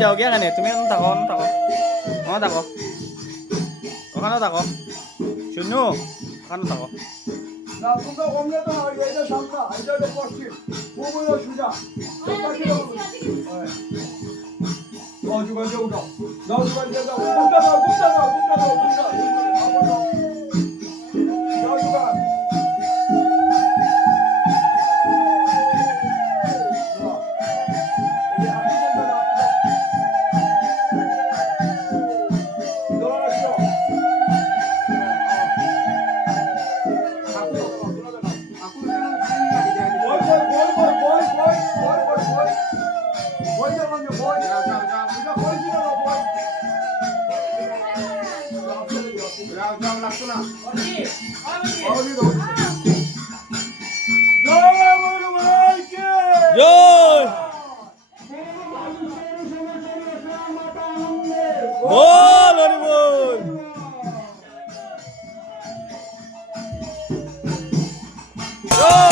যাও গিয়া কেনে তুমি থাকো থাকো থাকো ওখানেও থাকো শুনু ওখানেও থাকো না তোমরা অমনে তো না এইটা সামনে এইটা হলো পশ্চিম পূর্ব হলো সুজা ও যুগল যাও দাও যুগল যাও গুপ্তা দাও গুপ্তা দাও গুপ্তা দাও গুপ্তা দাও যুগল জয় বল হরি বল জয়